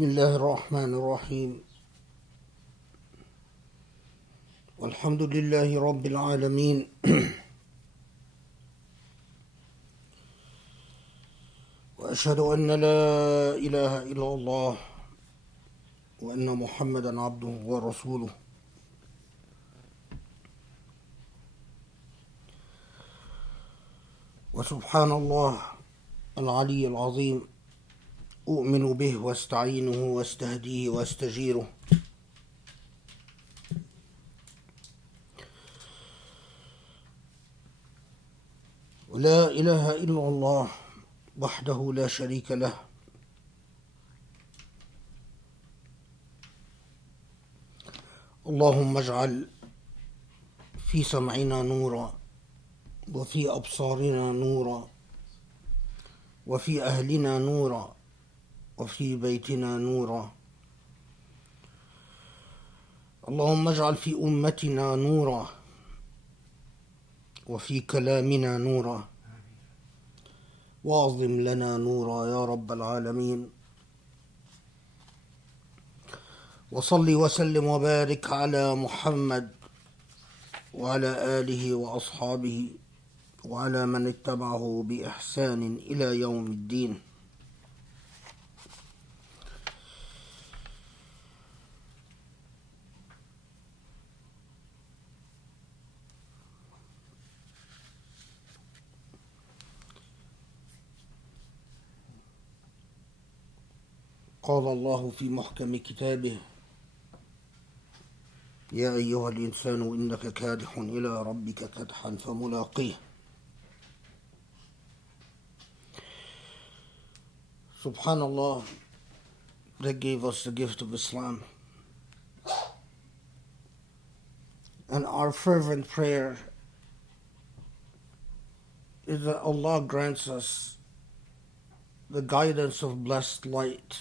بسم الله الرحمن الرحيم والحمد لله رب العالمين وأشهد أن لا إله إلا الله وأن محمدا عبده ورسوله وسبحان الله العلي العظيم أؤمن به واستعينه واستهديه واستجيره ولا إله إلا الله وحده لا شريك له اللهم اجعل في سمعنا نورا وفي أبصارنا نورا وفي أهلنا نورا وفي بيتنا نورا اللهم اجعل في أمتنا نورا وفي كلامنا نورا واعظم لنا نورا يا رب العالمين وصل وسلم وبارك على محمد وعلى آله وأصحابه وعلى من اتبعه بإحسان إلى يوم الدين قال الله في محكم كتابه يا أيها الإنسان إنك كادح إلى ربك كدحا فملاقيه Subhanallah, that gave us the gift of Islam. And our fervent prayer is that Allah grants us the guidance of blessed light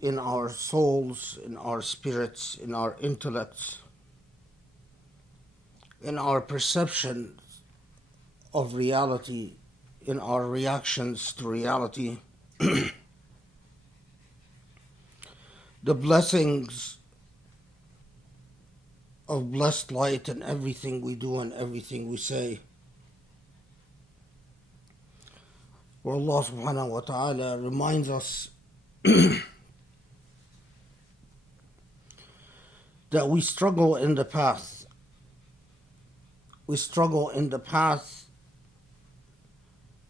in our souls, in our spirits, in our intellects, in our perception of reality, in our reactions to reality. The blessings of blessed light in everything we do and everything we say. Where Allah subhanahu wa ta'ala reminds us that we struggle in the path. We struggle in the path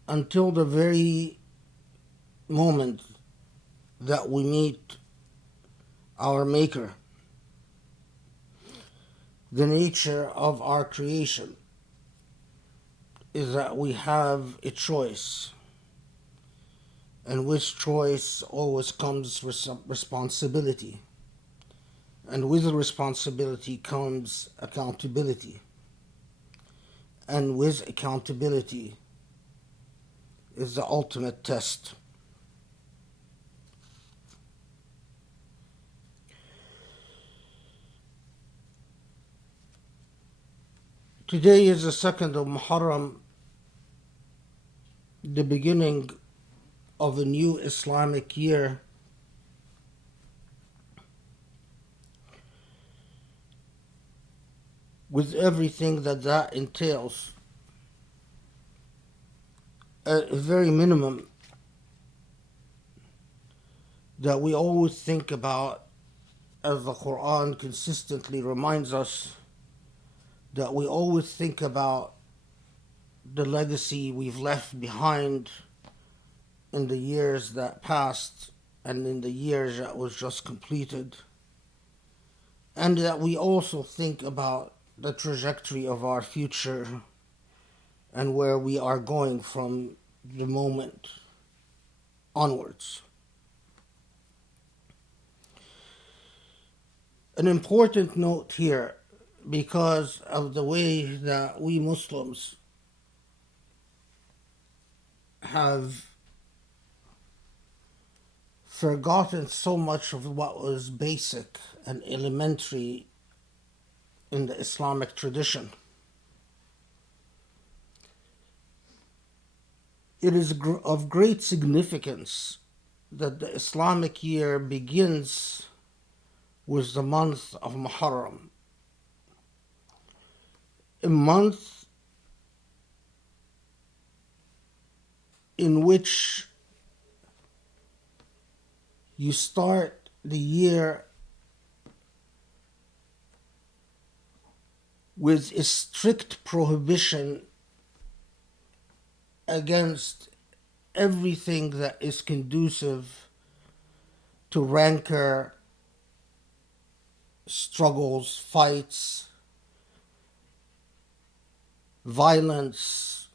until the very moment that we meet our Maker. The nature of our creation is that we have a choice, and with choice always comes responsibility, and with responsibility comes accountability, and with accountability is the ultimate test. Today is the 2nd of Maharam, the beginning of a new Islamic year. With everything that entails. At a very minimum, that we always think about, as the Quran consistently reminds us, that we always think about the legacy we've left behind in the years that passed and in the years that was just completed, and that we also think about the trajectory of our future and where we are going from the moment onwards. An important note here, because of the way that we Muslims have forgotten so much of what was basic and elementary in the Islamic tradition. it is of great significance that the Islamic year begins with the month of Maharam, a month in which you start the year with a strict prohibition against everything that is conducive to rancor, struggles, fights, violence,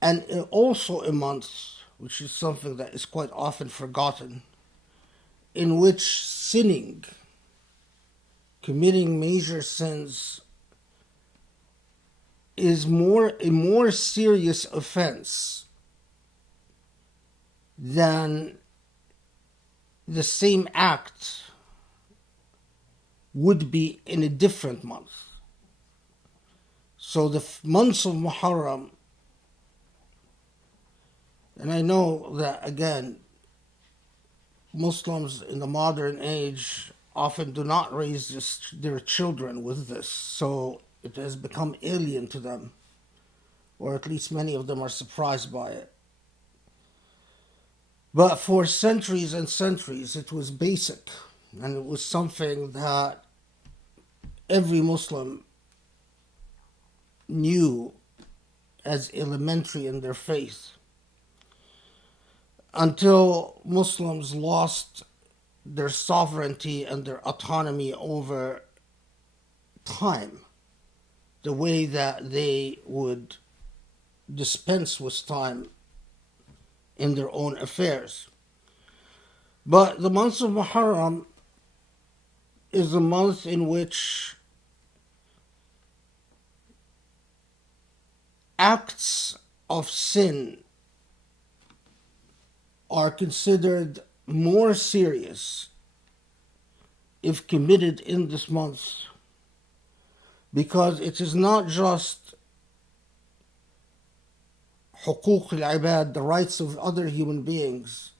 and also a month, which is something that is quite often forgotten, in which sinning, committing major sins, is a more serious offense than the same act would be in a different month. So the months of Muharram, and I know that again, Muslims in the modern age often do not raise their children with this, so it has become alien to them, or at least many of them are surprised by it. But for centuries and centuries, it was basic, and it was something that every Muslim knew as elementary in their faith, until Muslims lost their sovereignty and their autonomy over time, the way that they would dispense with time in their own affairs. But the month of Muharram is a month in which acts of sin are considered more serious if committed in this month, because it is not just حقوق العباد, the rights of other human beings,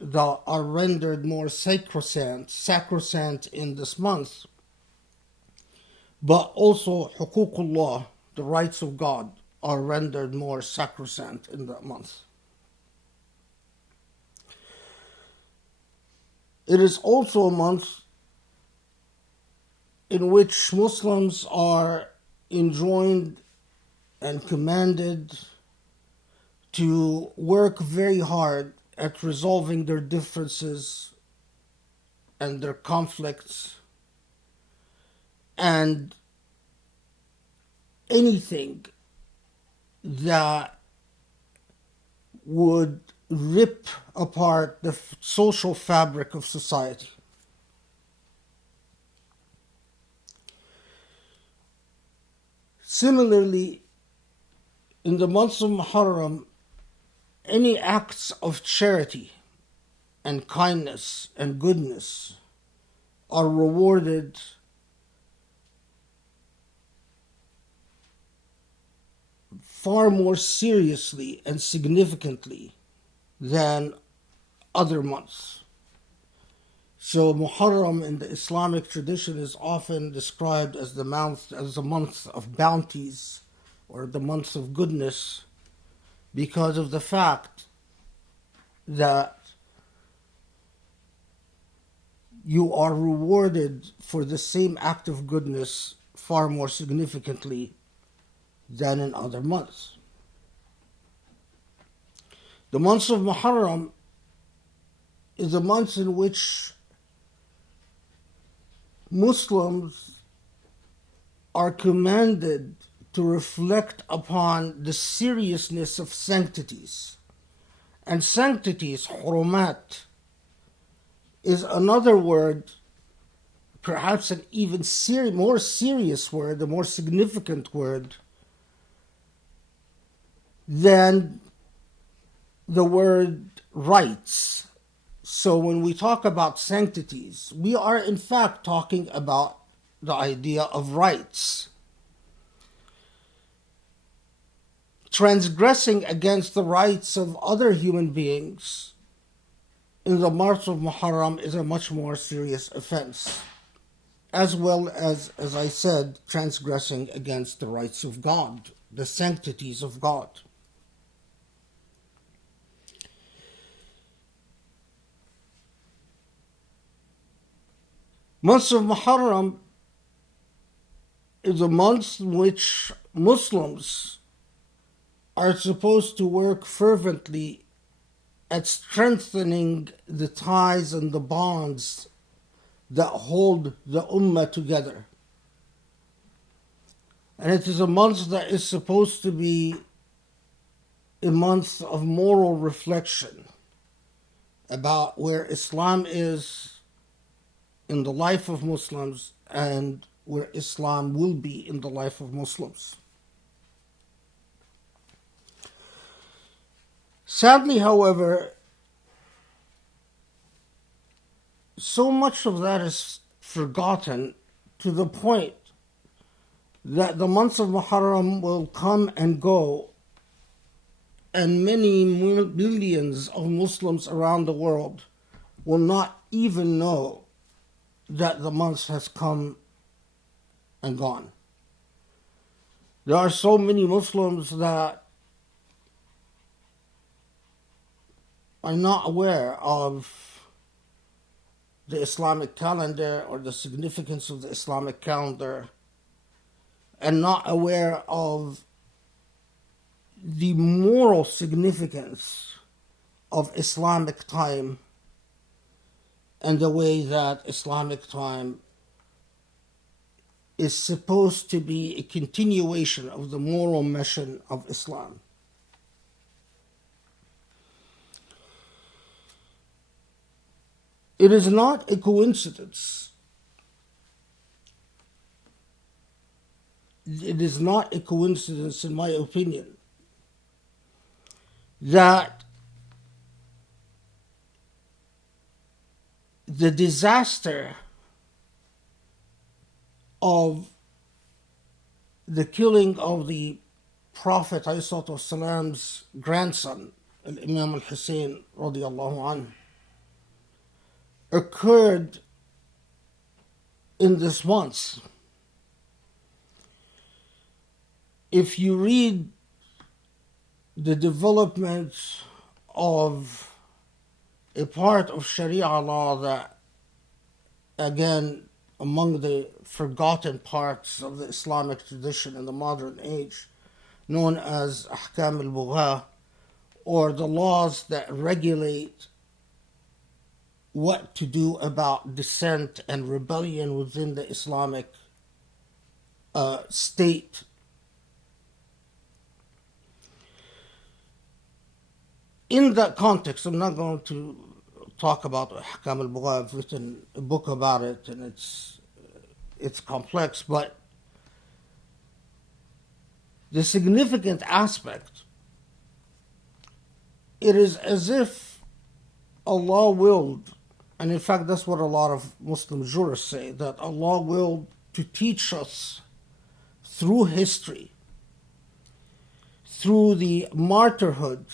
that are rendered more sacrosanct in this month, but also حقوق Allah, the rights of God, are rendered more sacrosanct in that month. It is also a month in which Muslims are enjoined and commanded to work very hard at resolving their differences and their conflicts, and anything that would rip apart the social fabric of society. Similarly, in the months of Muharram, any acts of charity and kindness and goodness are rewarded far more seriously and significantly than other months. So Muharram in the Islamic tradition is often described as the month of bounties, or the month of goodness, because of the fact that you are rewarded for the same act of goodness far more significantly than in other months. The month of Muharram is a month in which Muslims are commanded to reflect upon the seriousness of sanctities. And sanctities, hurumat, is another word, perhaps an even more serious word, a more significant word than the word rights. So when we talk about sanctities, we are in fact talking about the idea of rights. transgressing against the rights of other human beings in the month of Maharam is a much more serious offense, as well as I said, transgressing against the rights of God, the sanctities of God. Month of Muharram is a month in which Muslims are supposed to work fervently at strengthening the ties and the bonds that hold the Ummah together. And it is a month that is supposed to be a month of moral reflection about where Islam is in the life of Muslims and where Islam will be in the life of Muslims. Sadly, however, so much of that is forgotten to the point that the month of Muharram will come and go, and many millions of Muslims around the world will not even know that the month has come and gone. There are so many Muslims that are not aware of the Islamic calendar or the significance of the Islamic calendar, and not aware of the moral significance of Islamic time and the way that Islamic time is supposed to be a continuation of the moral mission of Islam. It is not a coincidence. It is not a coincidence, in my opinion, that the disaster of the killing of the Prophet ﷺ's grandson, Imam al-Hussein radiallahu anhu, occurred in this month. If you read the development of a part of Sharia law that, again, among the forgotten parts of the Islamic tradition in the modern age, known as Ahkam al-Bugha, or the laws that regulate what to do about dissent and rebellion within the Islamic state. In that context, I'm not going to talk about Ahkam al-Bugha. I've written a book about it, and it's complex, but the significant aspect, it is as if Allah willed, and in fact that's what a lot of Muslim jurists say, that Allah willed to teach us through history, through the martyrhood,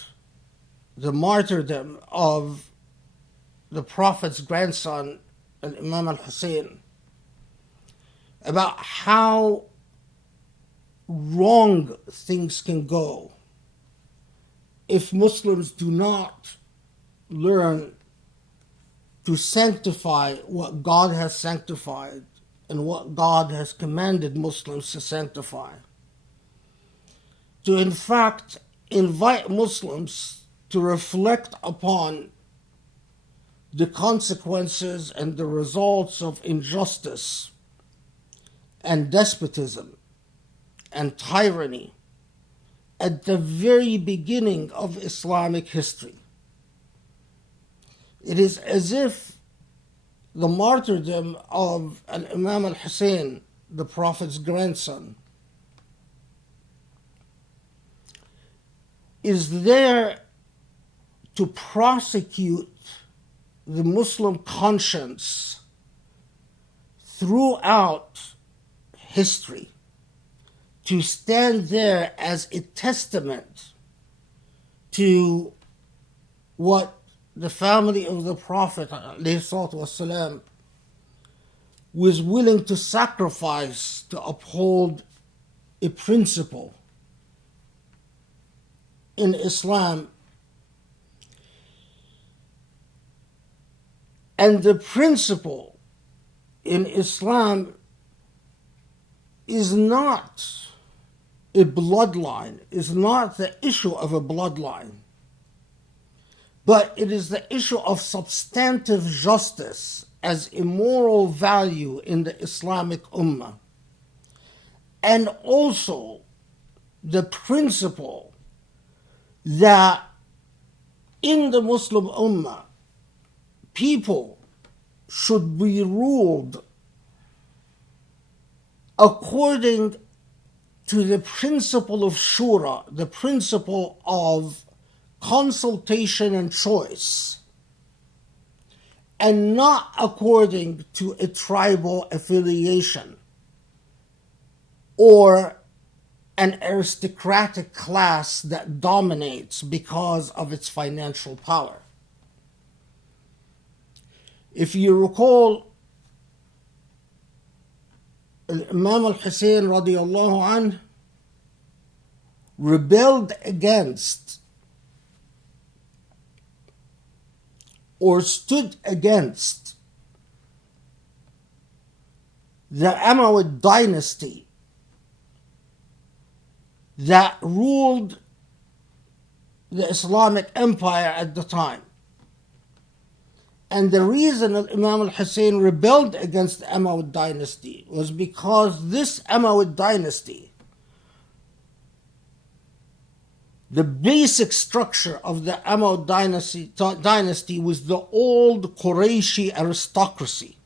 the martyrdom of the Prophet's grandson, Imam al-Hussein, about how wrong things can go if Muslims do not learn to sanctify what God has sanctified and what God has commanded Muslims to sanctify. To in fact invite Muslims to reflect upon the consequences and the results of injustice and despotism and tyranny at the very beginning of Islamic history. It is as if the martyrdom of Imam al-Hussein, the Prophet's grandson, is there to prosecute the Muslim conscience throughout history, to stand there as a testament to what the family of the Prophet ﷺ was willing to sacrifice to uphold a principle in Islam. And the principle in Islam is not a bloodline, is not the issue of a bloodline, but it is the issue of substantive justice as a moral value in the Islamic Ummah. And also the principle that in the Muslim Ummah, people should be ruled according to the principle of shura, the principle of consultation and choice, and not according to a tribal affiliation or an aristocratic class that dominates because of its financial power. If you recall, Imam al-Hussein radiallahu anh rebelled against or stood against the Umayyad dynasty that ruled the Islamic Empire at the time. And the reason that Imam al-Hussein rebelled against the Umayyad dynasty was because this Umayyad dynasty, the basic structure of the Umayyad dynasty was the old Qurayshi aristocracy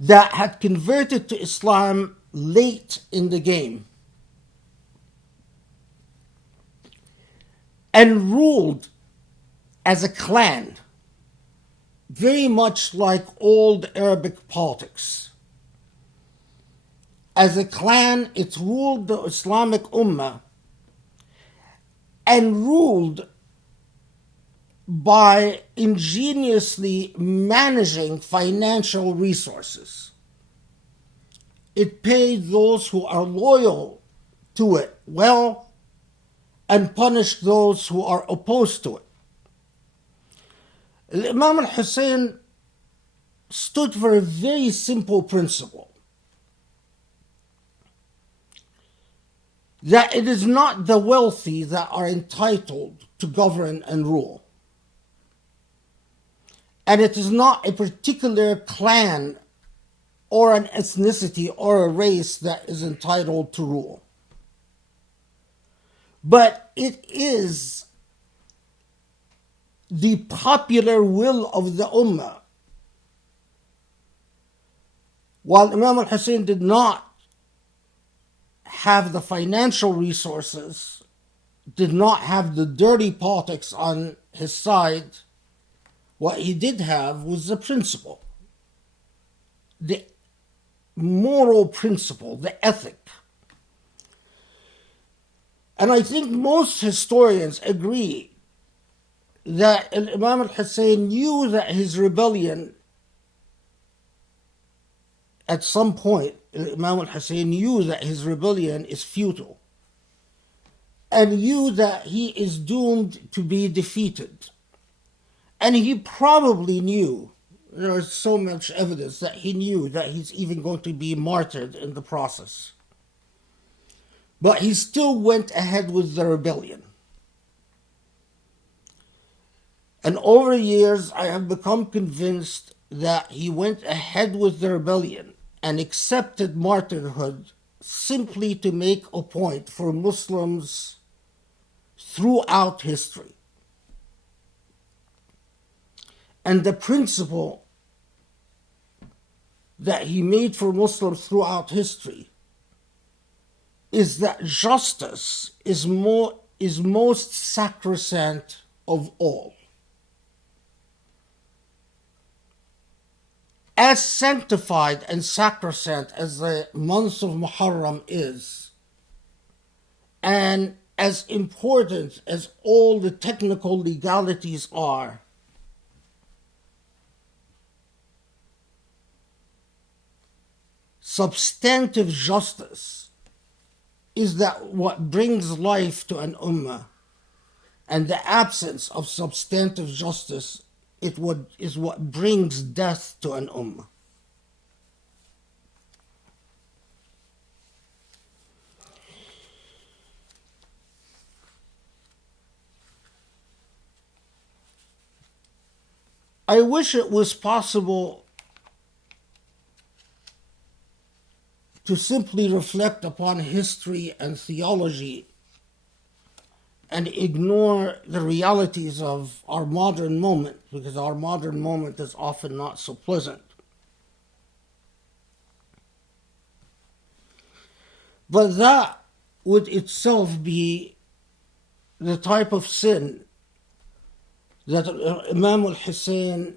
that had converted to Islam late in the game and ruled as a clan, very much like old Arabic politics. As a clan, it ruled the Islamic Ummah and ruled by ingeniously managing financial resources. It paid those who are loyal to it well and punished those who are opposed to it. Imam al-Hussein stood for a very simple principle, that it is not the wealthy that are entitled to govern and rule. And it is not a particular clan or an ethnicity or a race that is entitled to rule. But it is the popular will of the Ummah. While Imam al-Hussein did not have the financial resources, did not have the dirty politics on his side, what he did have was the principle, the moral principle, the ethic. And I think most historians agree that Imam al-Hussein knew that his rebellion, at some point, Imam al-Hussein knew that his rebellion is futile and knew that he is doomed to be defeated. And he probably knew, there is so much evidence that he knew that he's even going to be martyred in the process. But he still went ahead with the rebellion. And over the years, I have become convinced that he went ahead with the rebellion and accepted martyrhood simply to make a point for Muslims throughout history. And the principle that he made for Muslims throughout history is that justice is most sacrosanct of all. as sanctified and sacrosanct as the month of Maharam is, and as important as all the technical legalities are, substantive justice is that what brings life to an ummah, and the absence of substantive justice is what brings death to an ummah. I wish it was possible to simply reflect upon history and theology and ignore the realities of our modern moment, because our modern moment is often not so pleasant. But that would itself be the type of sin that Imam al-Hussein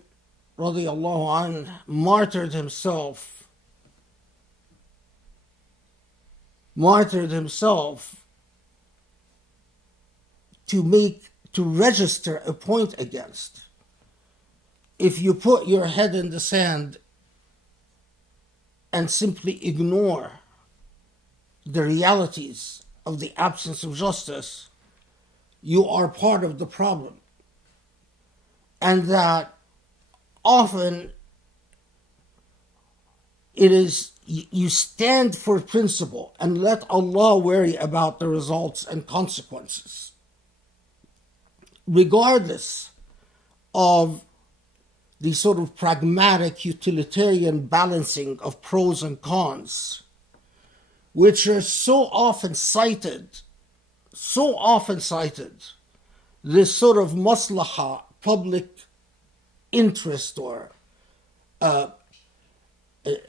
radiallahu anh martyred himself to register a point against. If you put your head in the sand and simply ignore the realities of the absence of justice, you are part of the problem. And that often it is you stand for principle and let Allah worry about the results and consequences, regardless of the sort of pragmatic utilitarian balancing of pros and cons, which are so often cited, this sort of maslaha, public interest, or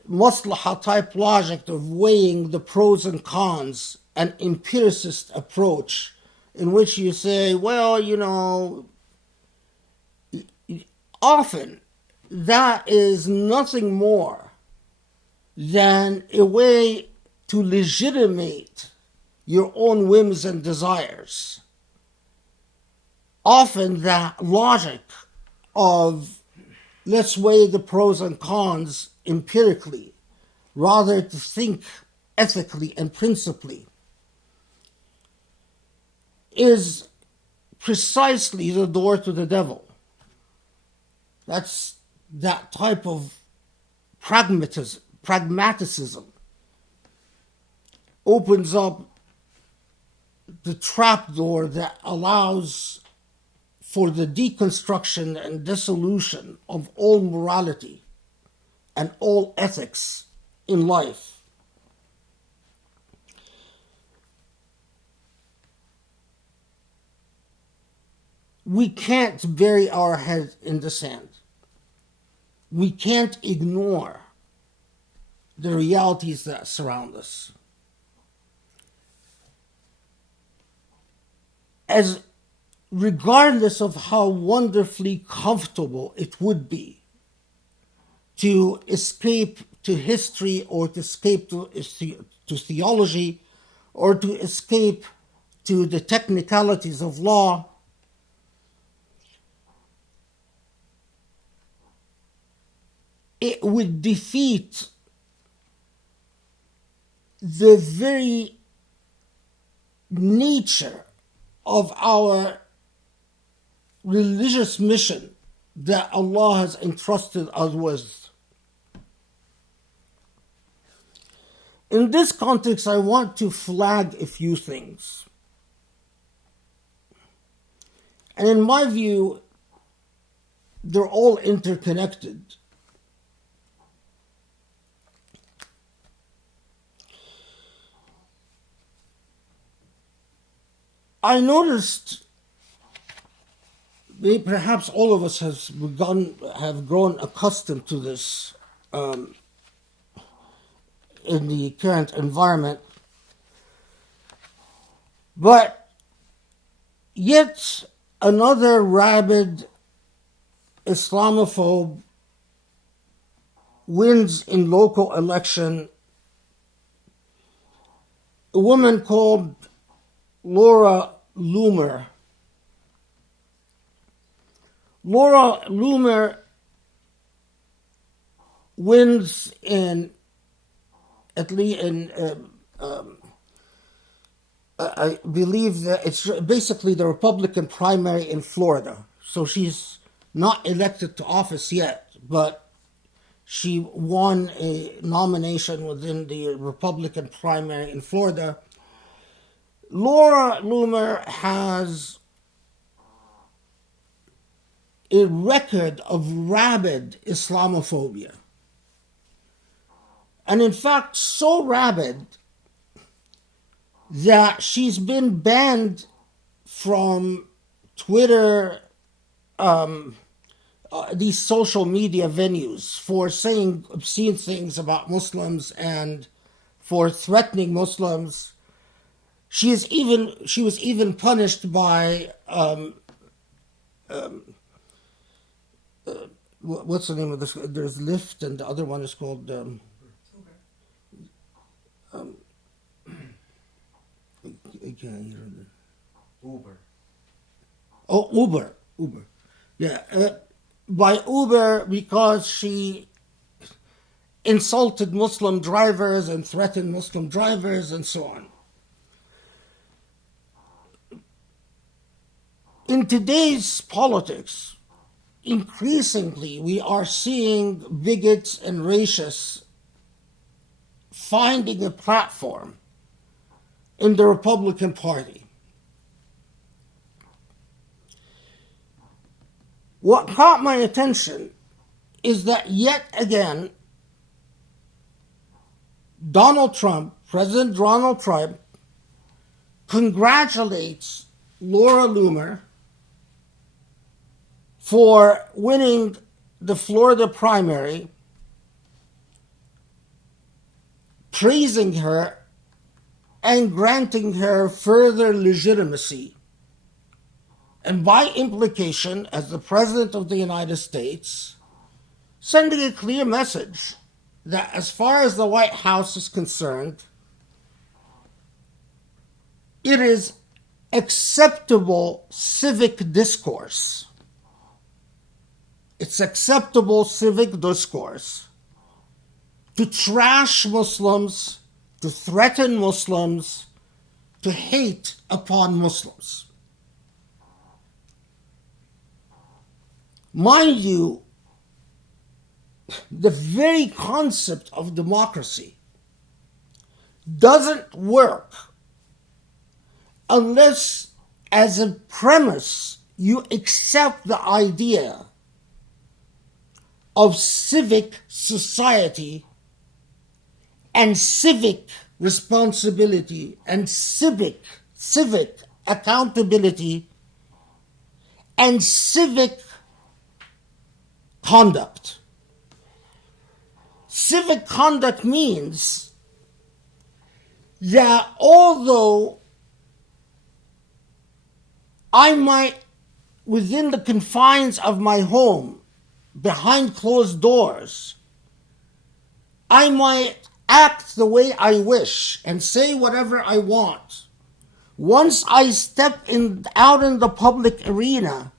maslaha type logic of weighing the pros and cons, an empiricist approach in which you say, well, often that is nothing more than a way to legitimate your own whims and desires. Often that logic of let's weigh the pros and cons empirically, rather to think ethically and principally, is precisely the door to the devil. That's that type of pragmatism opens up the trapdoor that allows for the deconstruction and dissolution of all morality and all ethics in life. We can't bury our head in the sand. We can't ignore the realities that surround us. Regardless of how wonderfully comfortable it would be to escape to history, or to escape to theology, or to escape to the technicalities of law, it would defeat the very nature of our religious mission that Allah has entrusted us with. In this context, I want to flag a few things. And in my view, they're all interconnected. I noticed, perhaps all of us have grown accustomed to this in the current environment, but yet another rabid Islamophobe wins in local election a woman called Laura Loomer. Laura Loomer wins in at least I believe that it's basically the Republican primary in Florida. So she's not elected to office yet, but she won a nomination within the Republican primary in Florida. Laura Loomer has a record of rabid Islamophobia. And in fact, so rabid that she's been banned from Twitter, these social media venues, for saying obscene things about Muslims and for threatening Muslims. She was even punished by what's the name of this? There's Lyft, and the other one is called I can't hear it. Uber. Oh, Uber. Yeah, by Uber, because she insulted Muslim drivers and threatened Muslim drivers and so on. In today's politics, increasingly we are seeing bigots and racists finding a platform in the Republican Party. What caught my attention is that yet again, President Donald Trump, congratulates Laura Loomer for winning the Florida primary, praising her and granting her further legitimacy. And by implication, as the President of the United States, sending a clear message that as far as the White House is concerned, it is acceptable civic discourse. It's acceptable civic discourse to trash Muslims, to threaten Muslims, to hate upon Muslims. Mind you, the very concept of democracy doesn't work unless, as a premise, you accept the idea of civic society and civic responsibility and civic accountability and civic conduct. Civic conduct means that although I might, within the confines of my home, behind closed doors, I might act the way I wish and say whatever I want. Once I step out in the public arena,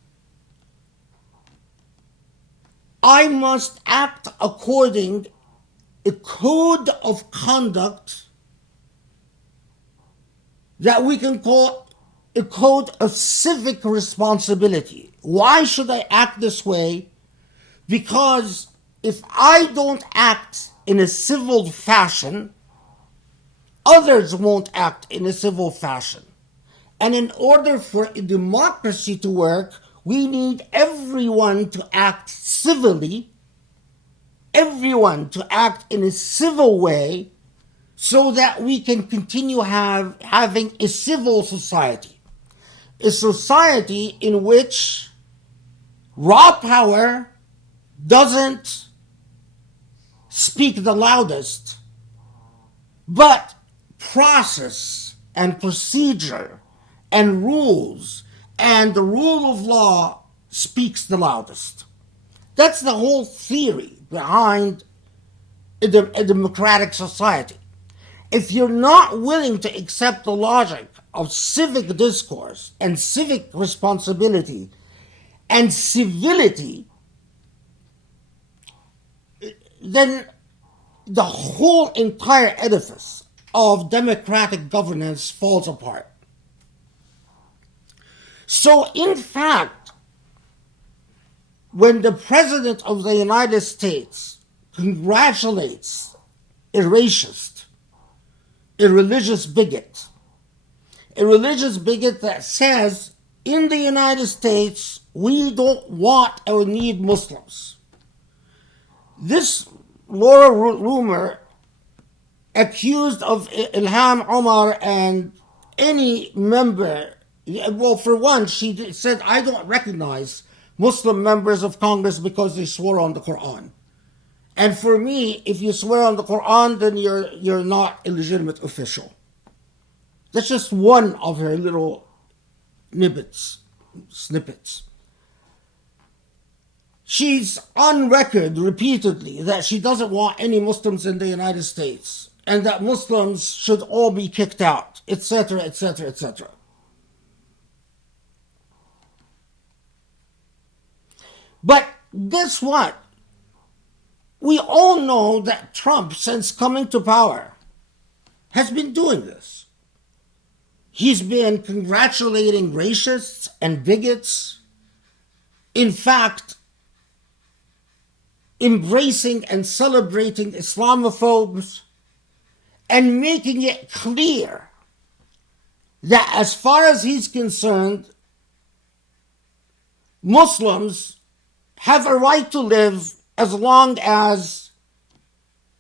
I must act according a code of conduct that we can call a code of civic responsibility. Why should I act this way? Because if I don't act in a civil fashion, others won't act in a civil fashion. And in order for a democracy to work, we need everyone to act civilly, everyone to act in a civil way, so that we can continue having a civil society. A society in which raw power doesn't speak the loudest, but process and procedure and rules and the rule of law speaks the loudest. That's the whole theory behind a democratic society. If you're not willing to accept the logic of civic discourse and civic responsibility and civility, then the whole entire edifice of democratic governance falls apart. So, in fact, when the President of the United States congratulates a racist, a religious bigot that says, in the United States, we don't want or need Muslims. This Laura Loomer, accused of Ilham Omar and any member, well, for one, she said, I don't recognize Muslim members of Congress because they swore on the Quran. And for me, if you swear on the Quran, then you're not a legitimate official. That's just one of her little snippets. She's on record repeatedly that she doesn't want any Muslims in the United States and that Muslims should all be kicked out, etc., etc., etc. But guess what? We all know that Trump, since coming to power, has been doing this. He's been congratulating racists and bigots. In fact, embracing and celebrating Islamophobes and making it clear that as far as he's concerned, Muslims have a right to live as long as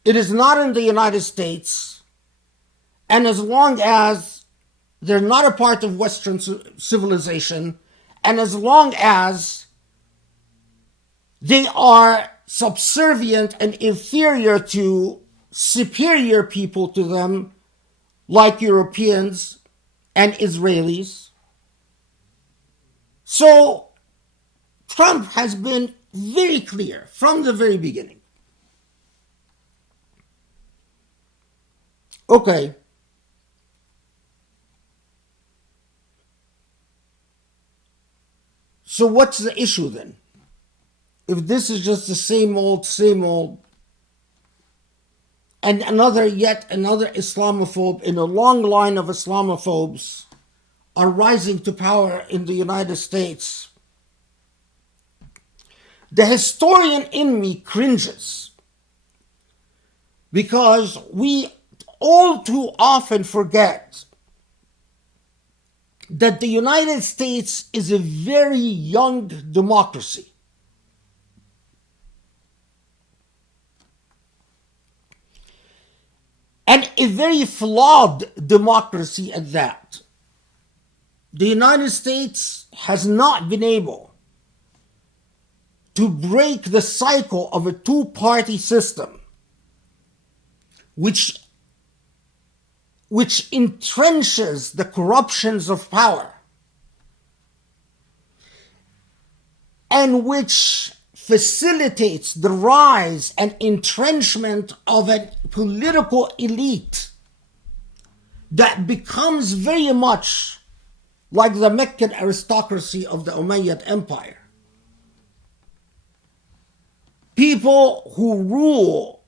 it is not in the United States and as long as they're not a part of Western civilization and as long as they are subservient and inferior to superior people to them like Europeans and Israelis. So Trump has been very clear from the very beginning. Okay. So what's the issue then? If this is just the same old, and yet another Islamophobe in a long line of Islamophobes are rising to power in the United States, the historian in me cringes because we all too often forget that the United States is a very young democracy. And a very flawed democracy at that. The United States has not been able to break the cycle of a two-party system which entrenches the corruptions of power and which facilitates the rise and entrenchment of a political elite that becomes very much like the Meccan aristocracy of the Umayyad Empire. People who rule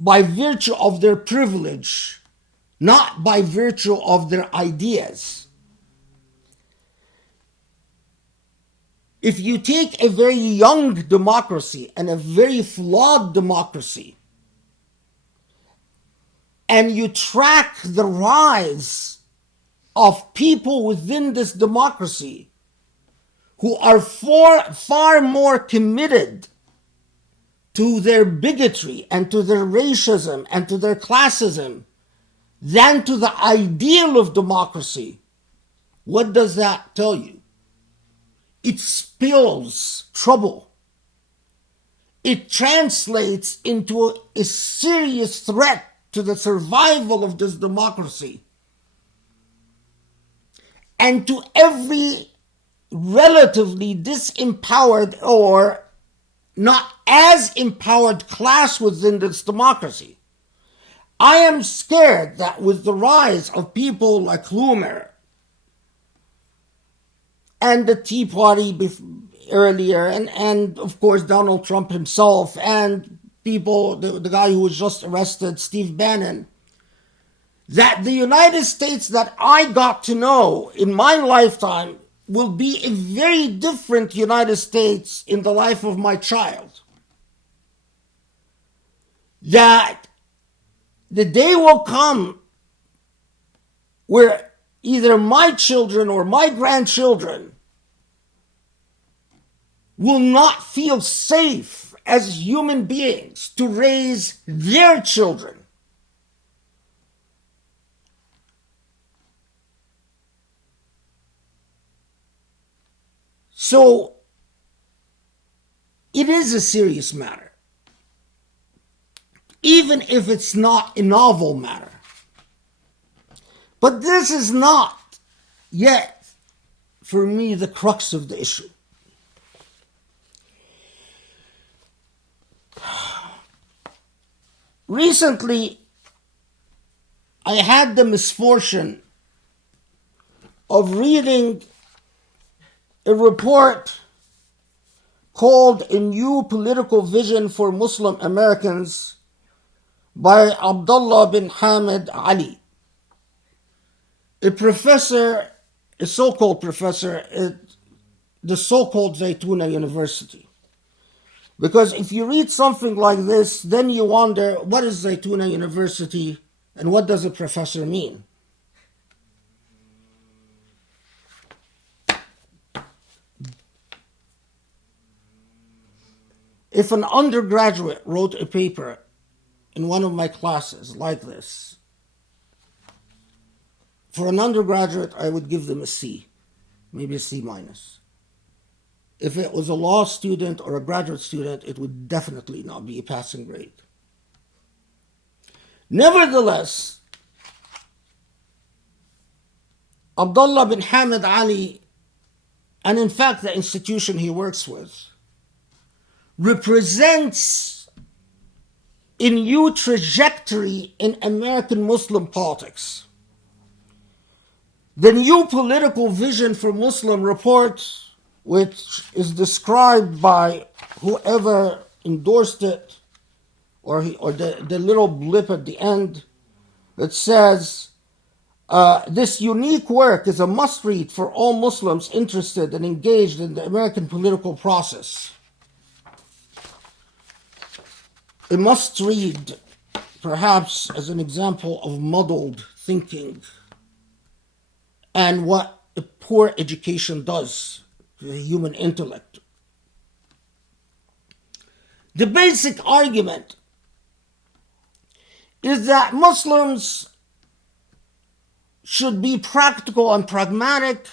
by virtue of their privilege, not by virtue of their ideas. If you take a very young democracy and a very flawed democracy, and you track the rise of people within this democracy who are far more committed to their bigotry and to their racism and to their classism than to the ideal of democracy, what does that tell you? It spills trouble. It translates into a serious threat to the survival of this democracy and to every relatively disempowered or not as empowered class within this democracy. I am scared that with the rise of people like Loomer and the Tea Party earlier, and of course Donald Trump himself, and people, the guy who was just arrested, Steve Bannon, that the United States that I got to know in my lifetime will be a very different United States in the life of my child. That the day will come where either my children or my grandchildren will not feel safe as human beings to raise their children. So it is a serious matter, even if it's not a novel matter. But this is not yet, for me, the crux of the issue. Recently, I had the misfortune of reading a report called A New Political Vision for Muslim Americans by Abdullah bin Hamid Ali, a professor, a so-called professor at the so-called Zaytuna University. Because if you read something like this, then you wonder, what is Zaytuna University and what does a professor mean? If an undergraduate wrote a paper in one of my classes like this, for an undergraduate, I would give them a C, maybe a C minus. If it was a law student or a graduate student, it would definitely not be a passing grade. Nevertheless, Abdullah bin Hamid Ali, and in fact the institution he works with, represents a new trajectory in American Muslim politics. The New Political Vision for Muslim report, which is described by whoever endorsed it, or the little blip at the end that says, this unique work is a must-read for all Muslims interested and engaged in the American political process. A must-read, perhaps as an example of muddled thinking and what a poor education does to the human intellect. The basic argument is that Muslims should be practical and pragmatic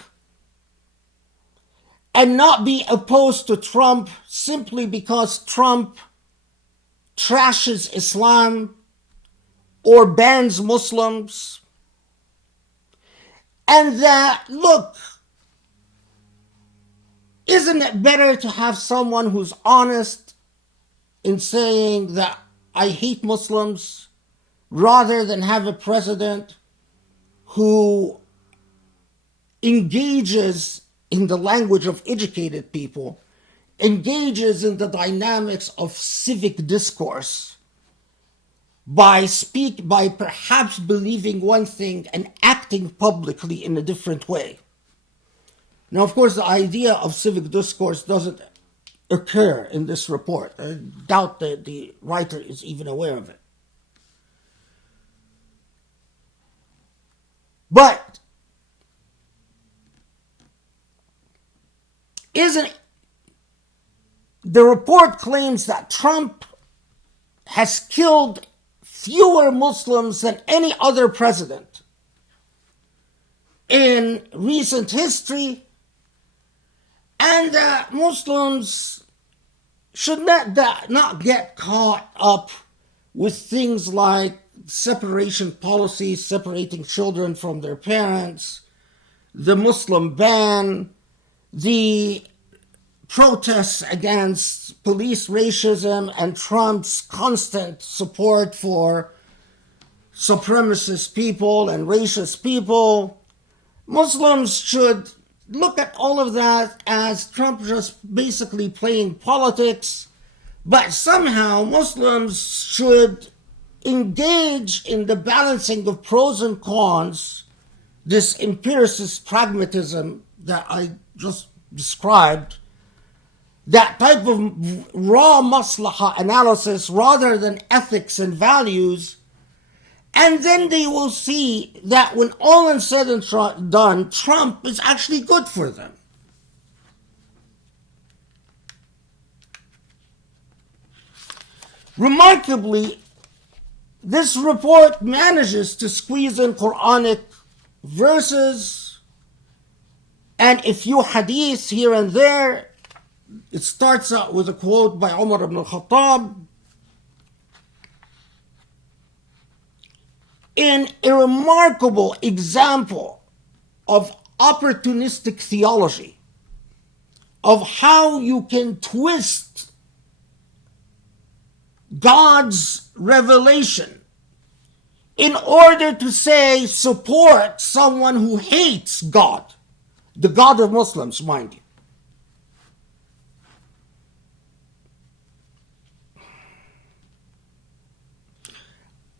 and not be opposed to Trump simply because Trump trashes Islam or bans Muslims. And that, look, isn't it better to have someone who's honest in saying that I hate Muslims rather than have a president who engages in the language of educated people, engages in the dynamics of civic discourse by perhaps believing one thing and acting publicly in a different way. Now, of course, the idea of civic discourse doesn't occur in this report. I doubt that the writer is even aware of it. But the report claims that Trump has killed fewer Muslims than any other president in recent history, and that Muslims should not get caught up with things like separation policies, separating children from their parents, the Muslim ban, the protests against police racism and Trump's constant support for supremacist people and racist people, Muslims should look at all of that as Trump just basically playing politics, but somehow Muslims should engage in the balancing of pros and cons, this empiricist pragmatism that I just described, that type of raw maslaha analysis rather than ethics and values, and then they will see that when all is said and done, Trump is actually good for them. Remarkably, this report manages to squeeze in Quranic verses and a few hadiths here and there. It starts out with a quote by Umar ibn al-Khattab in a remarkable example of opportunistic theology, of how you can twist God's revelation in order to say support someone who hates God, the God of Muslims, mind you.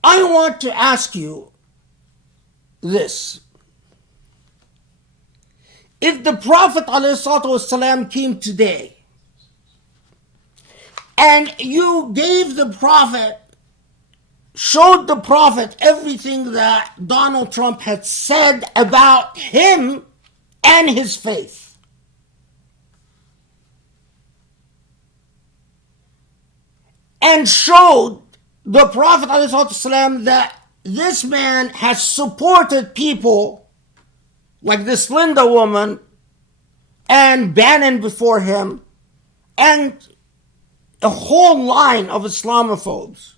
I want to ask you this. If the Prophet ﷺ came today and you gave the Prophet, showed the Prophet everything that Donald Trump had said about him and his faith, and showed the Prophet ﷺ that this man has supported people like this Linda woman and Bannon before him and a whole line of Islamophobes,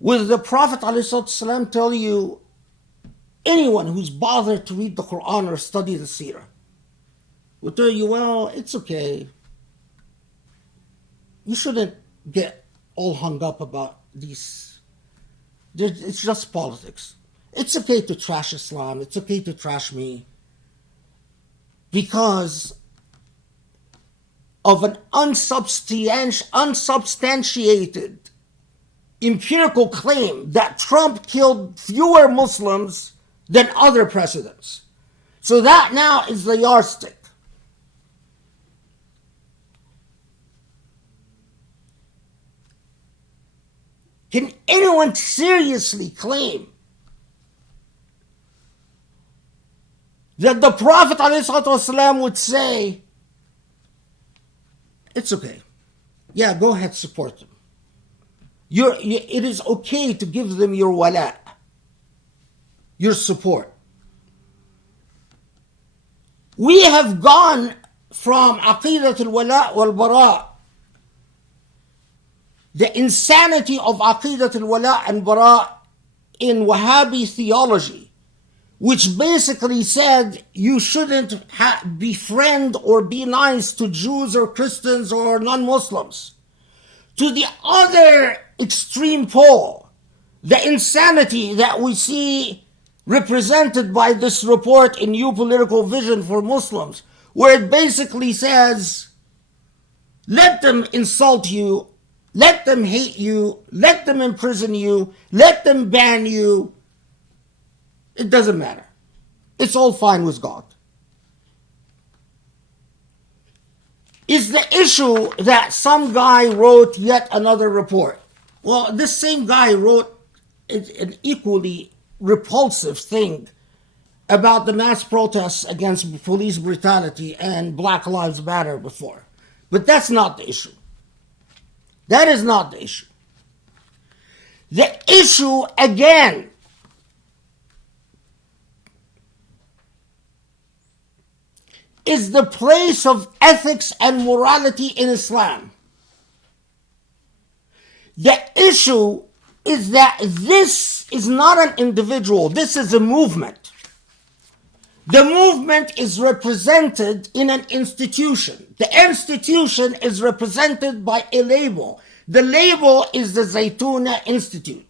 will the Prophet ﷺ tell you, anyone who's bothered to read the Quran or study the Seerah will tell you, well, it's okay. You shouldn't get all hung up about these. It's just politics. It's okay to trash Islam. It's okay to trash me. Because of an unsubstantiated empirical claim that Trump killed fewer Muslims than other presidents. So that now is the yardstick. Can anyone seriously claim that the Prophet ﷺ would say, it's okay. Yeah, go ahead, support them. It is okay to give them your wala, your support. We have gone from aqidat al-wala wal-bara, the insanity of aqidat al-wala and bara in Wahhabi theology, which basically said you shouldn't befriend or be nice to Jews or Christians or non-Muslims, to the other extreme pole, the insanity that we see represented by this report in New Political Vision for Muslims, where it basically says, let them insult you, let them hate you, let them imprison you, let them ban you. It doesn't matter. It's all fine with God. Is the issue that some guy wrote yet another report? Well, this same guy wrote an equally repulsive thing about the mass protests against police brutality and Black Lives Matter before. But that's not the issue. That is not the issue. The issue, again, is the place of ethics and morality in Islam. The issue is that this is not an individual, this is a movement. The movement is represented in an institution. The institution is represented by a label. The label is the Zaytuna Institute.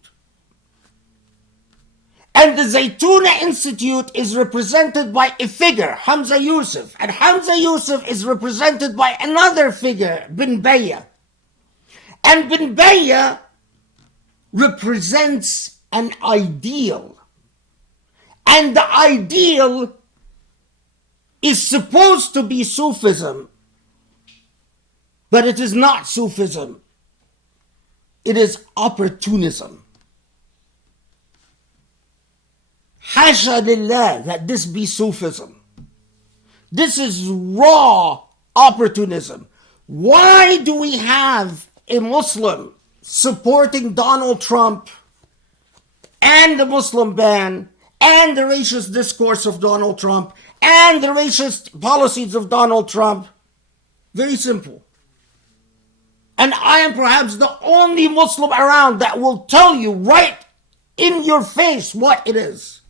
And the Zaytuna Institute is represented by a figure, Hamza Yusuf. And Hamza Yusuf is represented by another figure, Bin Bayya. And Bin Bayya represents an ideal. And the ideal is supposed to be Sufism, but it is not Sufism. It is opportunism. Hasha lillah that this be Sufism. This is raw opportunism. Why do we have a Muslim supporting Donald Trump and the Muslim ban and the racist discourse of Donald Trump and the racist policies of Donald Trump? Very simple. And I am perhaps the only Muslim around that will tell you right in your face what it is.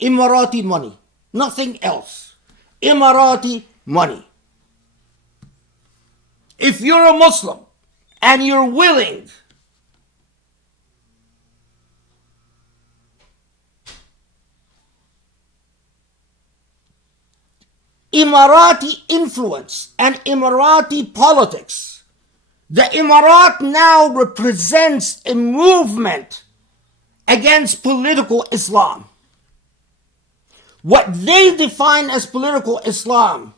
Emirati money. Nothing else. Emirati money. If you're a Muslim and you're willing Emirati influence and Emirati politics, the Emirat now represents a movement against political Islam. What they define as political Islam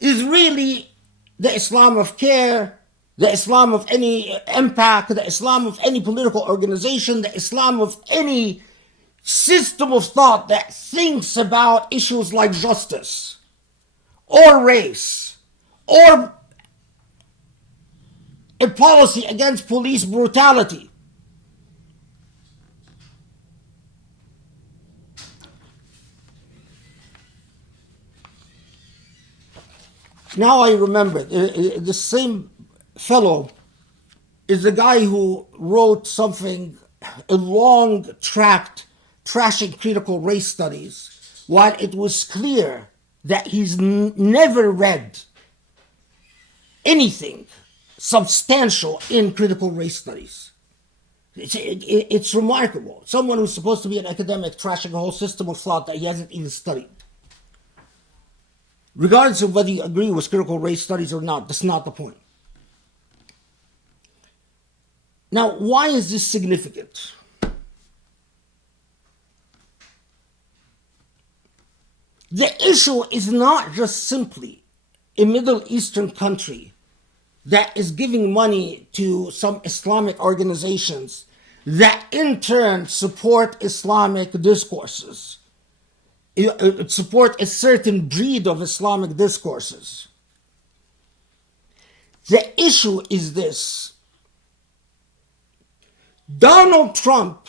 is really the Islam of care, the Islam of any impact, the Islam of any political organization, the Islam of any system of thought that thinks about issues like justice or race or a policy against police brutality. Now I remember, the same fellow is the guy who wrote something, a long tract trashing critical race studies, while it was clear that he's never read anything substantial in critical race studies. It's remarkable. Someone who's supposed to be an academic trashing a whole system of thought that he hasn't even studied. Regardless of whether you agree with critical race studies or not, that's not the point. Now, why is this significant? The issue is not just simply a Middle Eastern country that is giving money to some Islamic organizations that in turn support Islamic discourses, support a certain breed of Islamic discourses. The issue is this. Donald Trump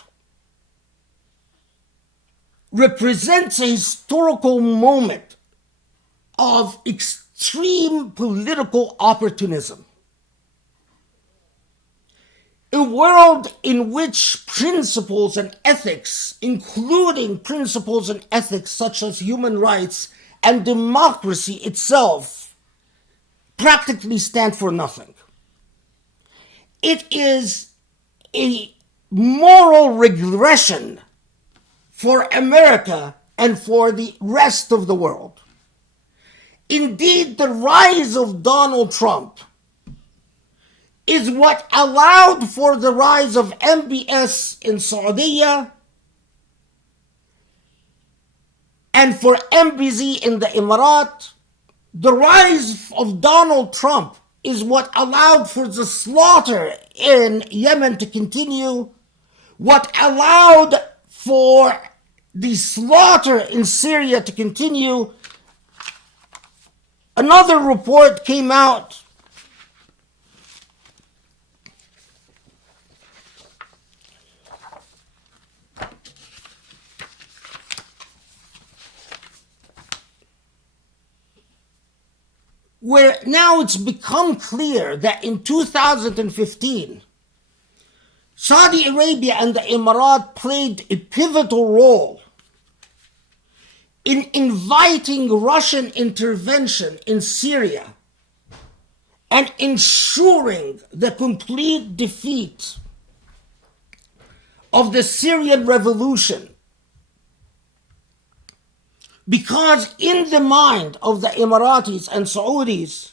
represents a historical moment of extreme political opportunism. A world in which principles and ethics, including principles and ethics such as human rights and democracy itself, practically stand for nothing. It is a moral regression for America and for the rest of the world. Indeed, the rise of Donald Trump is what allowed for the rise of MBS in Saudi and for MBZ in the Emirat. The rise of Donald Trump is what allowed for the slaughter in Yemen to continue, what allowed for the slaughter in Syria to continue. Another report came out where now it's become clear that in 2015, Saudi Arabia and the Emirat played a pivotal role in inviting Russian intervention in Syria and ensuring the complete defeat of the Syrian revolution, because in the mind of the Emiratis and Saudis,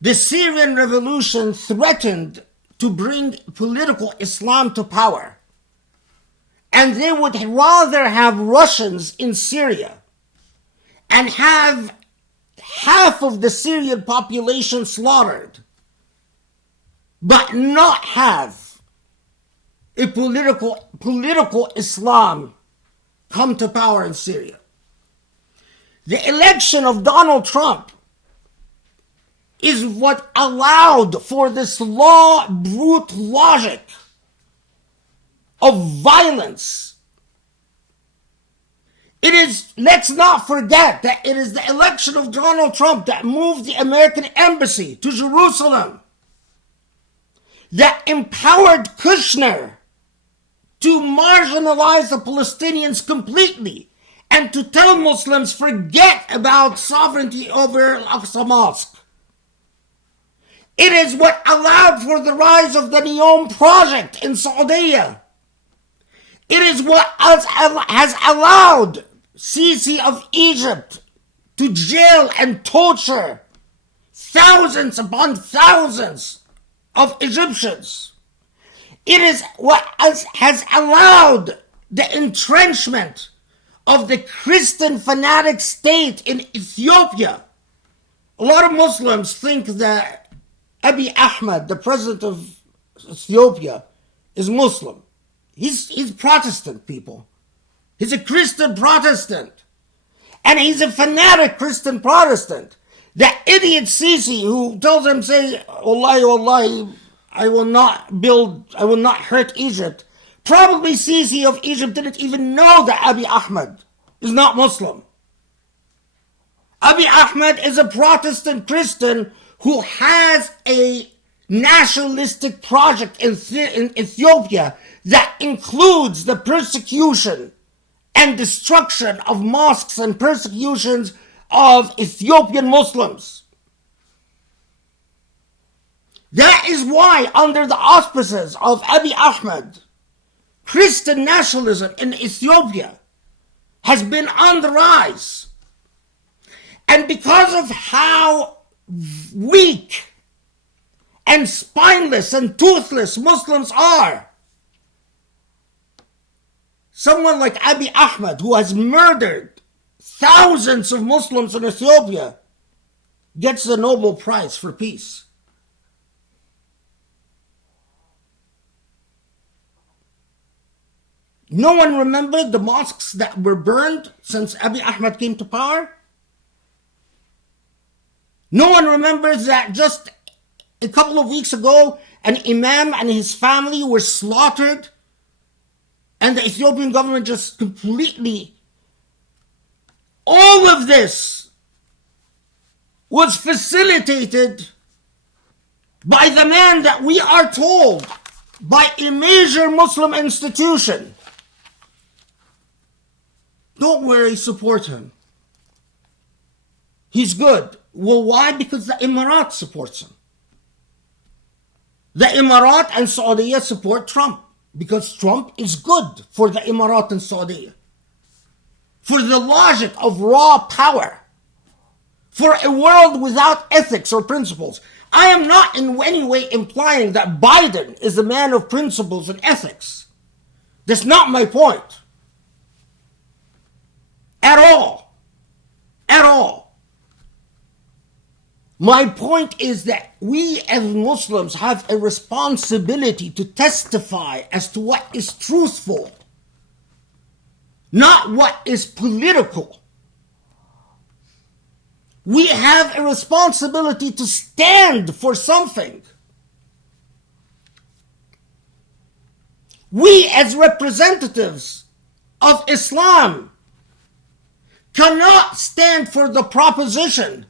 the Syrian revolution threatened to bring political Islam to power. And they would rather have Russians in Syria and have half of the Syrian population slaughtered, but not have a political Islam come to power in Syria. The election of Donald Trump is what allowed for this brute logic of violence. It is, let's not forget that it is the election of Donald Trump that moved the American embassy to Jerusalem, that empowered Kushner to marginalize the Palestinians completely and to tell Muslims forget about sovereignty over Al-Aqsa Mosque. It is what allowed for the rise of the NEOM project in Saudi. It is what has allowed Sisi of Egypt to jail and torture thousands upon thousands of Egyptians. It is what has allowed the entrenchment of the Christian fanatic state in Ethiopia. A lot of Muslims think that Abiy Ahmed, the president of Ethiopia, is Muslim. He's Protestant, people. He's a Christian Protestant. And he's a fanatic Christian Protestant. That idiot Sisi who tells him, say, Wallahi, Wallahi, I will not hurt Egypt. Probably Sisi of Egypt didn't even know that Abiy Ahmed is not Muslim. Abiy Ahmed is a Protestant Christian who has a nationalistic project in Ethiopia that includes the persecution and destruction of mosques and persecutions of Ethiopian Muslims. That is why, under the auspices of Abiy Ahmed, Christian nationalism in Ethiopia has been on the rise. And because of how weak and spineless and toothless Muslims are, someone like Abiy Ahmed, who has murdered thousands of Muslims in Ethiopia, gets the Nobel Prize for Peace. No one remembered the mosques that were burned since Abiy Ahmed came to power? No one remembers that just a couple of weeks ago, an imam and his family were slaughtered, and the Ethiopian government just completely... All of this was facilitated by the man that we are told by a major Muslim institution. Don't worry, support him. He's good. Well, why? Because the Emirat supports him. The Emirat and Saudi support Trump because Trump is good for the Emirat and Saudi. For the logic of raw power. For a world without ethics or principles. I am not in any way implying that Biden is a man of principles and ethics. That's not my point. At all. At all. My point is that we as Muslims have a responsibility to testify as to what is truthful, not what is political. We have a responsibility to stand for something. We as representatives of Islam cannot stand for the proposition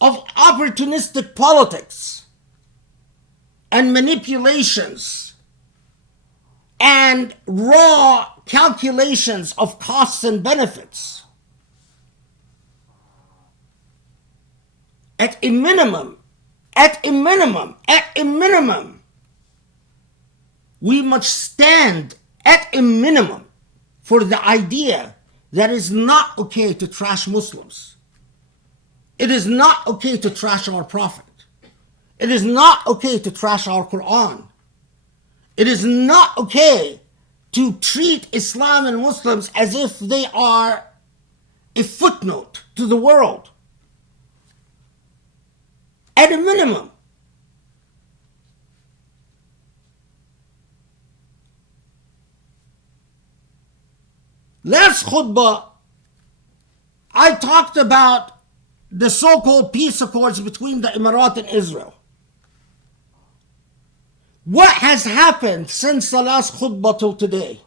of opportunistic politics and manipulations and raw calculations of costs and benefits. At a minimum, at a minimum, at a minimum, we must stand at a minimum for the idea that it is not okay to trash Muslims. It is not okay to trash our Prophet. It is not okay to trash our Quran. It is not okay to treat Islam and Muslims as if they are a footnote to the world. At a minimum. Last khutbah, I talked about the so-called peace accords between the Emirates and Israel. What has happened since the last khutbah till today?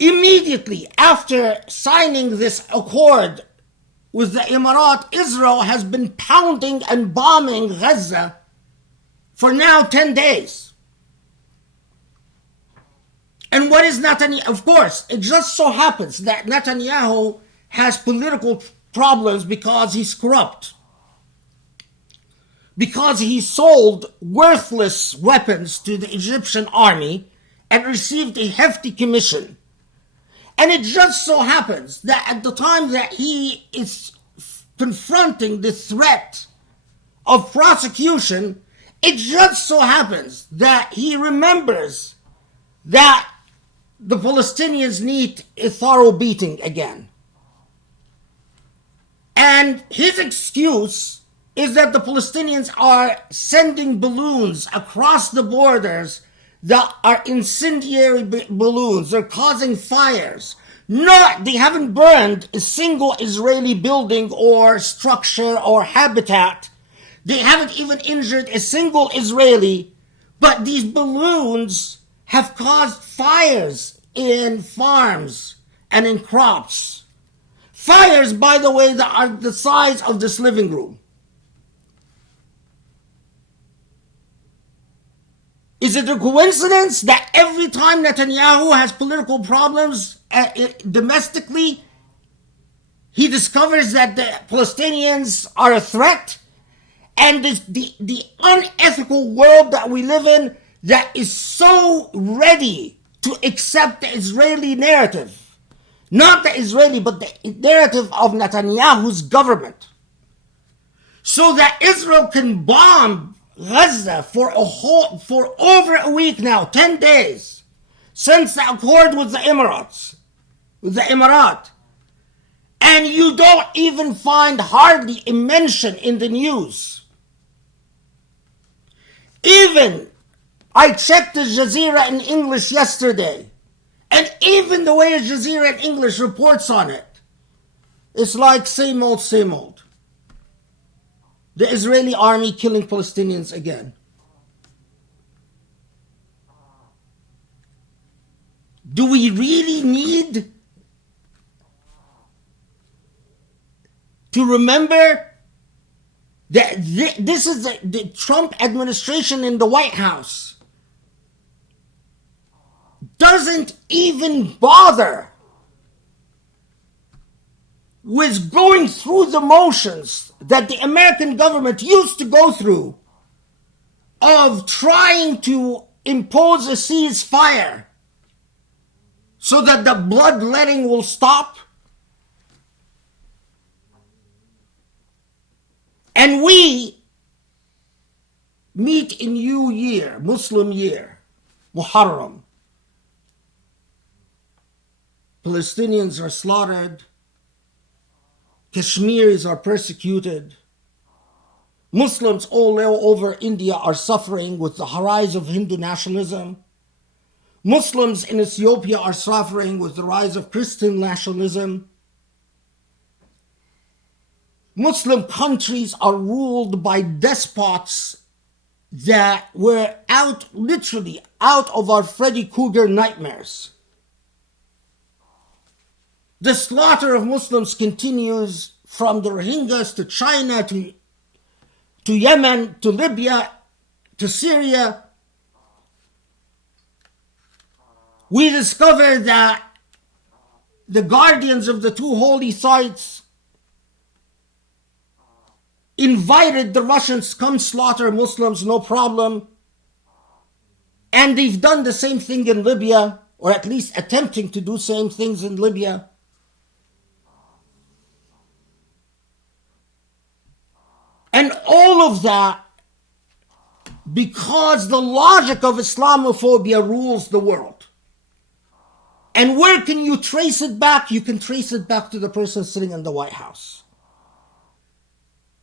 Immediately after signing this accord with the Emirates, Israel has been pounding and bombing Gaza for now 10 days. And what is Netanyahu? Of course, it just so happens that Netanyahu has political problems because he's corrupt. Because he sold worthless weapons to the Egyptian army and received a hefty commission. And it just so happens that at the time that he is confronting the threat of prosecution, it just so happens that he remembers that the Palestinians need a thorough beating again. And his excuse is that the Palestinians are sending balloons across the borders that are incendiary balloons. They're causing fires. No, they haven't burned a single Israeli building or structure or habitat. They haven't even injured a single Israeli. But these balloons have caused fires in farms and in crops. Fires, by the way, that are the size of this living room. Is it a coincidence that every time Netanyahu has political problems domestically, he discovers that the Palestinians are a threat? And the unethical world that we live in that is so ready to accept the Israeli narrative. Not the Israeli, but the narrative of Netanyahu's government. So that Israel can bomb Gaza for over a week now, 10 days, since the accord with the Emirates, and you don't even find hardly a mention in the news. Even I checked Al Jazeera in English yesterday, and even the way Al Jazeera in English reports on it, it's like same old, same old. The Israeli army killing Palestinians again. Do we really need to remember that this is the Trump administration in the White House doesn't even bother with going through the motions that the American government used to go through of trying to impose a ceasefire so that the bloodletting will stop? And we meet in New Year, Muslim year, Maharam. Palestinians are slaughtered. Kashmiris are persecuted. Muslims all over India are suffering with the rise of Hindu nationalism. Muslims in Ethiopia are suffering with the rise of Christian nationalism. Muslim countries are ruled by despots that were literally out of our Freddy Krueger nightmares. The slaughter of Muslims continues from the Rohingyas to China to Yemen to Libya to Syria. We discovered that the guardians of the two holy sites invited the Russians, come slaughter Muslims, no problem. And they've done the same thing in Libya, or at least attempting to do same things in Libya. And all of that because the logic of Islamophobia rules the world. And where can you trace it back? You can trace it back to the person sitting in the White House.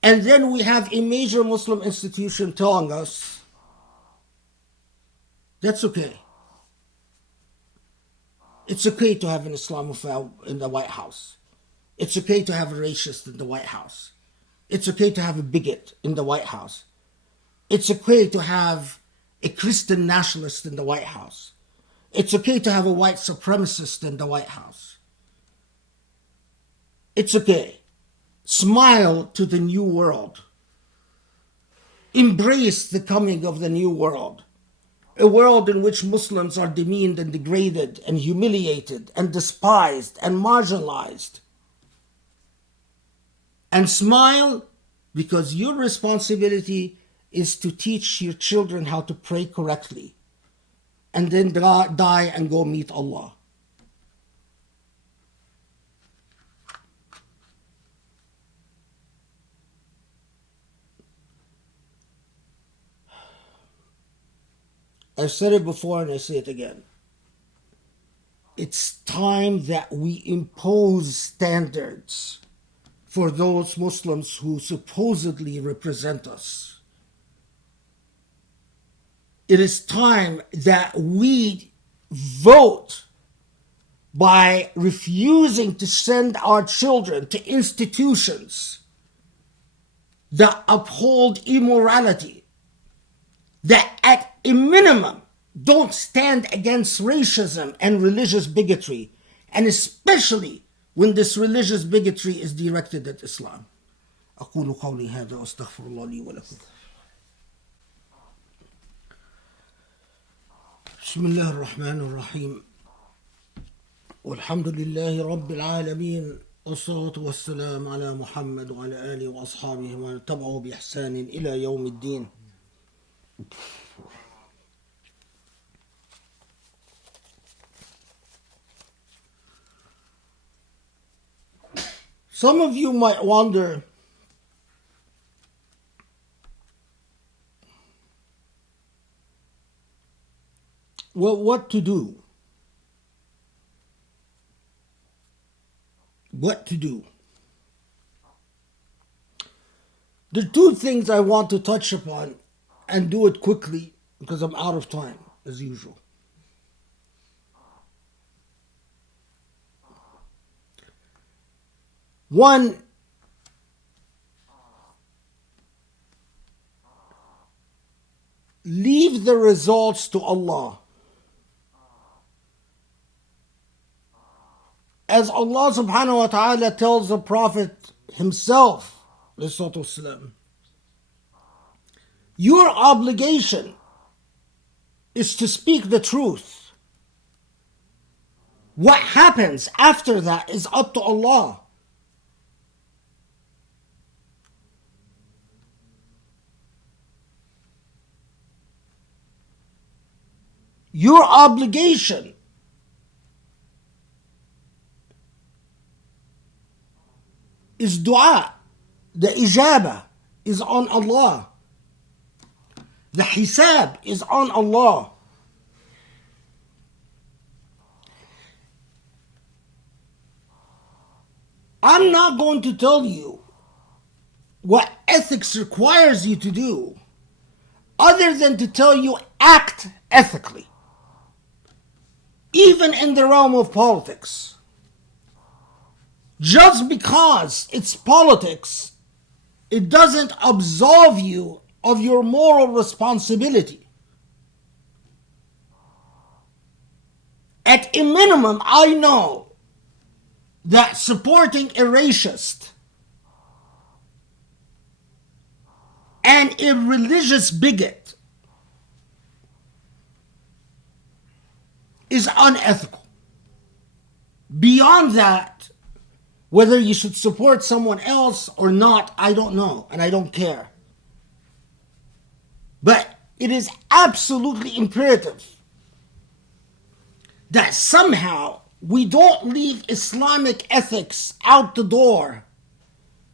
And then we have a major Muslim institution telling us, that's okay. It's okay to have an Islamophile in the White House. It's okay to have a racist in the White House. It's okay to have a bigot in the White House. It's okay to have a Christian nationalist in the White House. It's okay to have a white supremacist in the White House. It's okay. Smile to the new world. Embrace the coming of the new world. A world in which Muslims are demeaned and degraded and humiliated and despised and marginalized. And smile because your responsibility is to teach your children how to pray correctly and then die and go meet Allah. I've said it before and I say it again. It's time that we impose standards for those Muslims who supposedly represent us. It is time that we vote by refusing to send our children to institutions that uphold immorality, that at a minimum don't stand against racism and religious bigotry, and especially when this religious bigotry is directed at Islam. أقول قولي هذا وأستغفر الله لي ولكم. بسم الله الرحمن الرحيم والحمد لله رب العالمين والصلاة والسلام على محمد وعلى آله وأصحابه ومن تبعه بإحسان إلى يوم الدين. Some of you might wonder, well, what to do? What to do? There are two things I want to touch upon and do it quickly because I'm out of time, as usual. One, leave the results to Allah. As Allah subhanahu wa ta'ala tells the Prophet himself, your obligation is to speak the truth. What happens after that is up to Allah. Your obligation is dua. The ijabah is on Allah. The hisab is on Allah. I'm not going to tell you what ethics requires you to do, other than to tell you act ethically, even in the realm of politics. Just because it's politics, it doesn't absolve you of your moral responsibility. At a minimum, I know that supporting a racist and a religious bigot is unethical. Beyond that, Whether you should support someone else or not, I don't know, and I don't care. But it is absolutely imperative that somehow we don't leave Islamic ethics out the door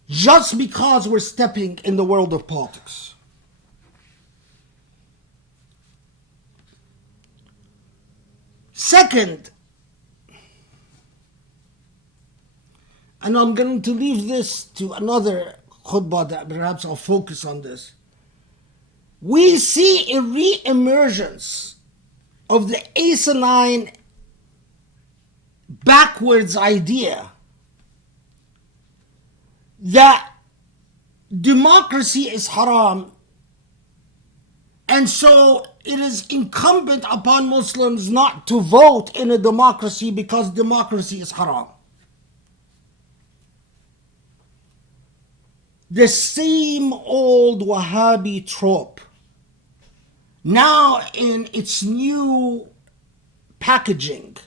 just because we're stepping in the world of politics. Second, and I'm going to leave this to another khutbah that perhaps I'll focus on this. We see a re-emergence of the asinine backwards idea that democracy is haram, and so it is incumbent upon Muslims not to vote in a democracy because democracy is haram. The same old Wahhabi trope, now in its new packaging.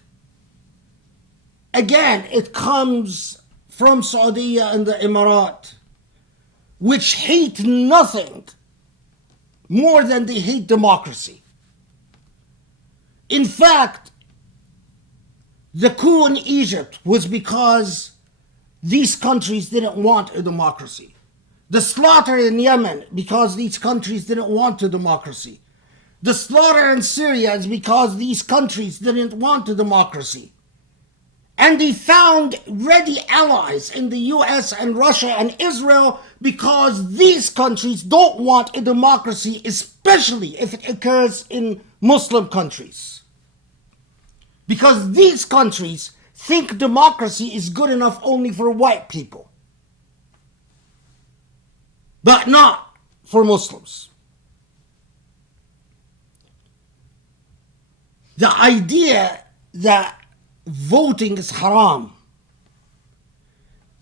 Again, it comes from Saudi and the Emirat, which hate nothing more than they hate democracy. In fact, the coup in Egypt was because these countries didn't want a democracy. The slaughter in Yemen because these countries didn't want a democracy. The slaughter in Syria is because these countries didn't want a democracy. And they found ready allies in the US and Russia and Israel because these countries don't want a democracy, especially if it occurs in Muslim countries. Because these countries think democracy is good enough only for white people, but not for Muslims. The idea that voting is haram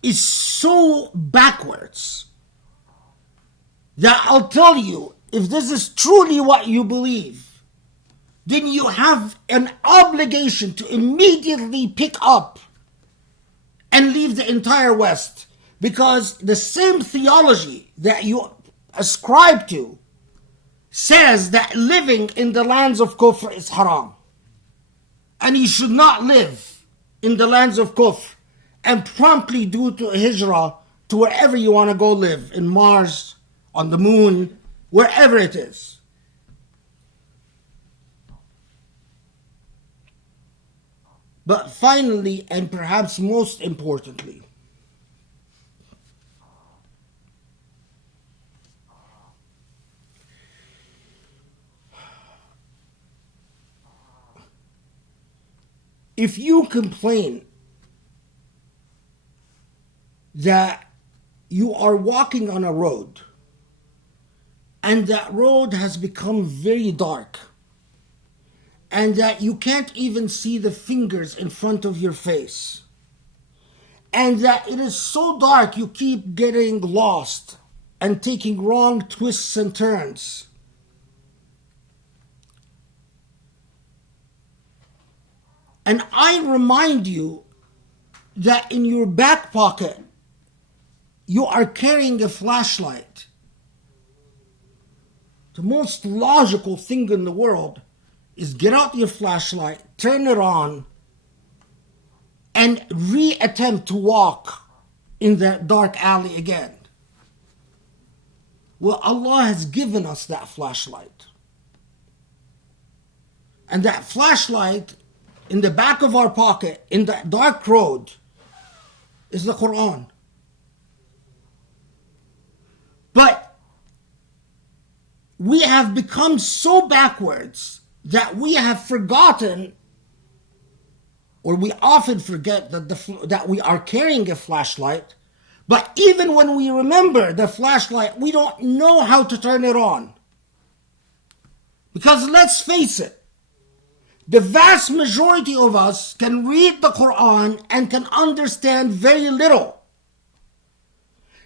is so backwards that I'll tell you, if this is truly what you believe, then you have an obligation to immediately pick up and leave the entire West, because the same theology that you ascribe to says that living in the lands of kufr is haram. And you should not live in the lands of kufr and promptly do to a hijrah to wherever you want to go live, in Mars, on the moon, wherever it is. But finally, and perhaps most importantly, if you complain that you are walking on a road and that road has become very dark and that you can't even see the fingers in front of your face, and that it is so dark you keep getting lost and taking wrong twists and turns, and I remind you that in your back pocket you are carrying a flashlight, the most logical thing in the world is get out your flashlight, turn it on, and re-attempt to walk in that dark alley again. Well, Allah has given us that flashlight. And that flashlight in the back of our pocket, in that dark road, is the Quran. But we have become so backwards that we have forgotten, or we often forget that we are carrying a flashlight. But even when we remember the flashlight, we don't know how to turn it on. Because let's face it, the vast majority of us can read the Quran and can understand very little.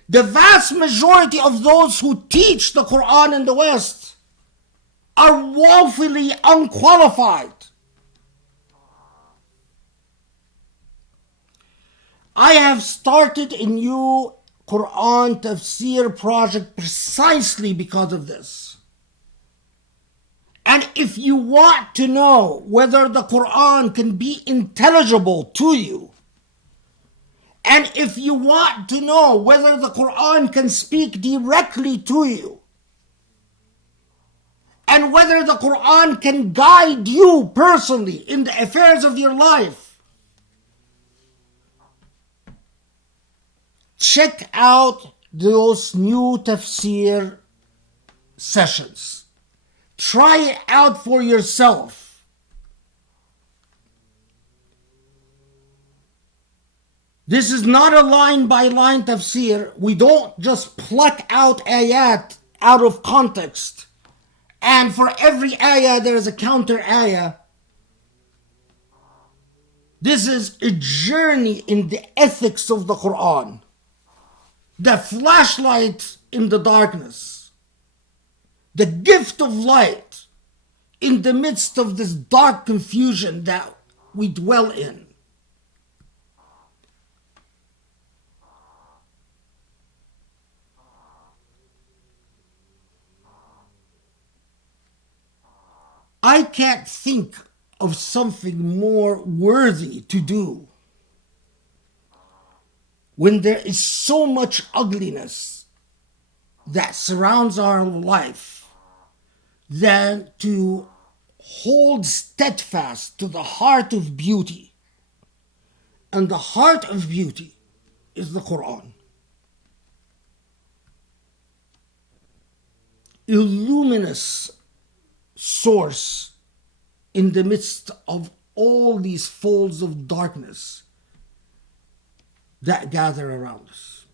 The vast majority of those who teach the Quran in the West are woefully unqualified. I have started a new Quran tafsir project precisely because of this. And if you want to know whether the Quran can be intelligible to you, and if you want to know whether the Quran can speak directly to you, and whether the Quran can guide you personally in the affairs of your life, check out those new tafsir sessions. Try it out for yourself. This is not a line-by-line tafsir. We don't just pluck out ayat out of context. And for every ayah, there is a counter ayah. This is a journey in the ethics of the Quran. The flashlight in the darkness. The gift of light in the midst of this dark confusion that we dwell in. I can't think of something more worthy to do when there is so much ugliness that surrounds our life than to hold steadfast to the heart of beauty. And the heart of beauty is the Quran. A luminous source in the midst of all these folds of darkness that gather around us.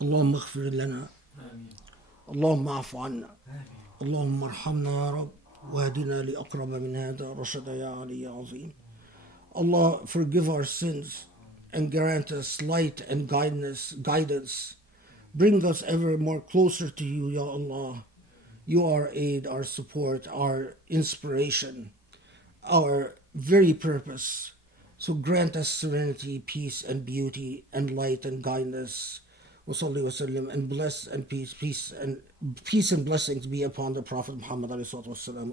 اللهم اغفر لنا اللهم اعف عنا اللهم ارحمنا يا رب واهدنا لأقرب من هذا رشدا يا علي يا عظيم. Allah, forgive our sins and grant us light and guidance. Bring us ever more closer to you, Ya Allah. You are our aid, our support, our inspiration, our very purpose. So grant us serenity, peace and beauty and light and kindness. Wa salli wa sallim, and bless and peace and blessings be upon the Prophet Muhammad alayhi salatu wassalam.